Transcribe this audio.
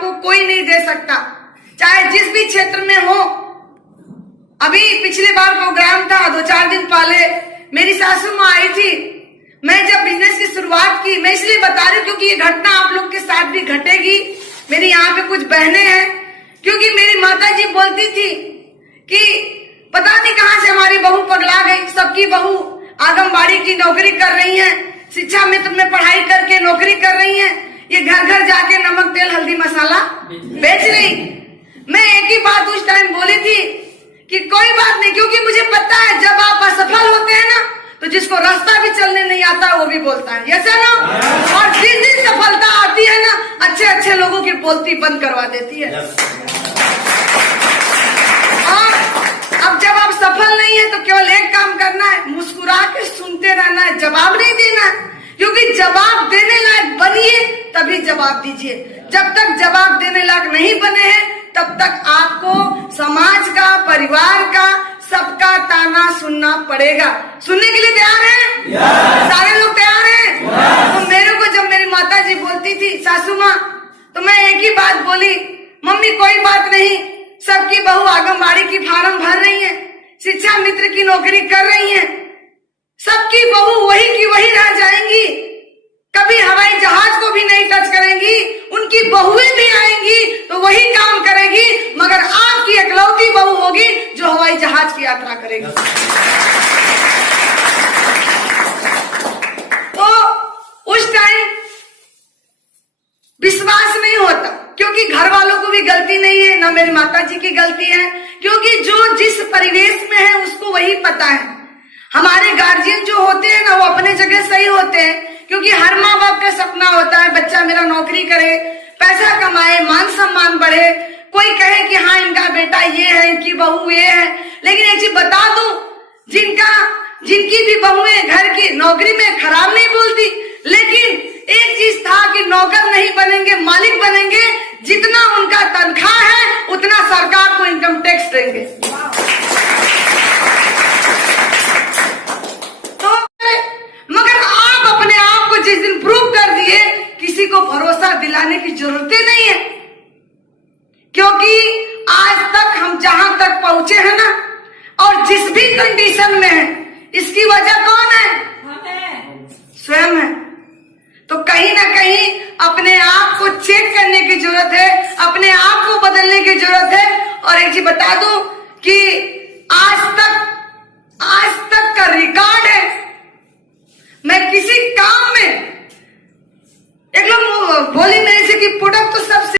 आपको कोई नहीं दे सकता, चाहे जिस भी क्षेत्र में हो। अभी पिछले बार प्रोग्राम था 2-4 दिन पहले, मेरी सासू माँ आई थी। मैं जब बिजनेस की शुरुआत की, मैं इसलिए बता रही हूँ क्योंकि ये घटना आप लोग के साथ भी घटेगी। मेरी यहाँ पे कुछ बहनें हैं, क्योंकि मेरी माता जी बोलती थी कि पता नहीं कहाँ से हमारी बहू पगला गई। सबकी बहू आंगनबाड़ी की नौकरी कर रही है, शिक्षा मित्र में पढ़ाई करके नौकरी कर रही है, ये घर घर जाके नमक तेल हल्दी मसाला बेच रही। मैं एक ही बात उस टाइम बोली थी कि कोई बात नहीं, क्योंकि मुझे पता है जब आप असफल होते हैं ना तो जिसको रास्ता भी चलने नहीं आता वो भी बोलता है, यस ना। और जिस दिन सफलता आती है ना, अच्छे अच्छे लोगों की बोलती बंद करवा देती है। और अब जब आप सफल नहीं है तो केवल एक काम करना है, मुस्कुरा के सुनते रहना है, जवाब नहीं देना है। क्योंकि जवाब देने लायक बनिए तभी जवाब दीजिए। जब तक जवाब देने लायक नहीं बने हैं तब तक आपको समाज का, परिवार का, सबका ताना सुनना पड़ेगा। सुनने के लिए तैयार हैं? सारे लोग तैयार हैं? तो मेरे को जब मेरी माता जी बोलती थी सासू माँ, तो मैं एक ही बात बोली, मम्मी कोई बात नहीं, सबकी बहू आंगनबाड़ी की फार्म भर रही है, शिक्षा मित्र की नौकरी कर रही है, सबकी बहू वही की वही रह जाएंगी, कभी हवाई जहाज को भी नहीं टच करेंगी, उनकी बहुएं भी आएंगी तो वही काम करेगी, मगर आपकी इकलौती बहू होगी जो हवाई जहाज की यात्रा करेगी। तो उस टाइम विश्वास नहीं होता, क्योंकि घर वालों को भी गलती नहीं है, ना मेरी माता जी की गलती है, क्योंकि जो जिस परिवेश में है उसको वही पता है। हमारे गार्जियन जो होते हैं ना वो अपने जगह सही होते हैं, क्योंकि हर माँ बाप का सपना होता है बच्चा मेरा नौकरी करे, पैसा कमाए, मान सम्मान बढ़े, कोई कहे कि हाँ इनका बेटा ये है, इनकी बहू ये है। लेकिन एक चीज बता दूं, जिनकी भी बहुएं घर की नौकरी में खराब नहीं बोलती, लेकिन एक चीज था कि नौकर नहीं बनेंगे, मालिक बनेंगे, जितना उनका तनख्वाह है उतना सरकार को इनकम टैक्स देंगे। तो मगर आप अपने आप को जिस दिन प्रूव कर दिए, किसी को भरोसा दिलाने की जरूरत नहीं है, क्योंकि आज तक हम जहां तक पहुंचे हैं ना, और जिस भी कंडीशन में है, इसकी वजह कौन है? स्वयं है। तो कहीं ना कहीं अपने आप को चेक करने की जरूरत है, अपने आप को बदलने की जरूरत है। और एक चीज बता दूं कि आज तक का रिकॉर्ड है, मैं किसी काम में एक लोग बोली मेरे से कि पुटअप तो सबसे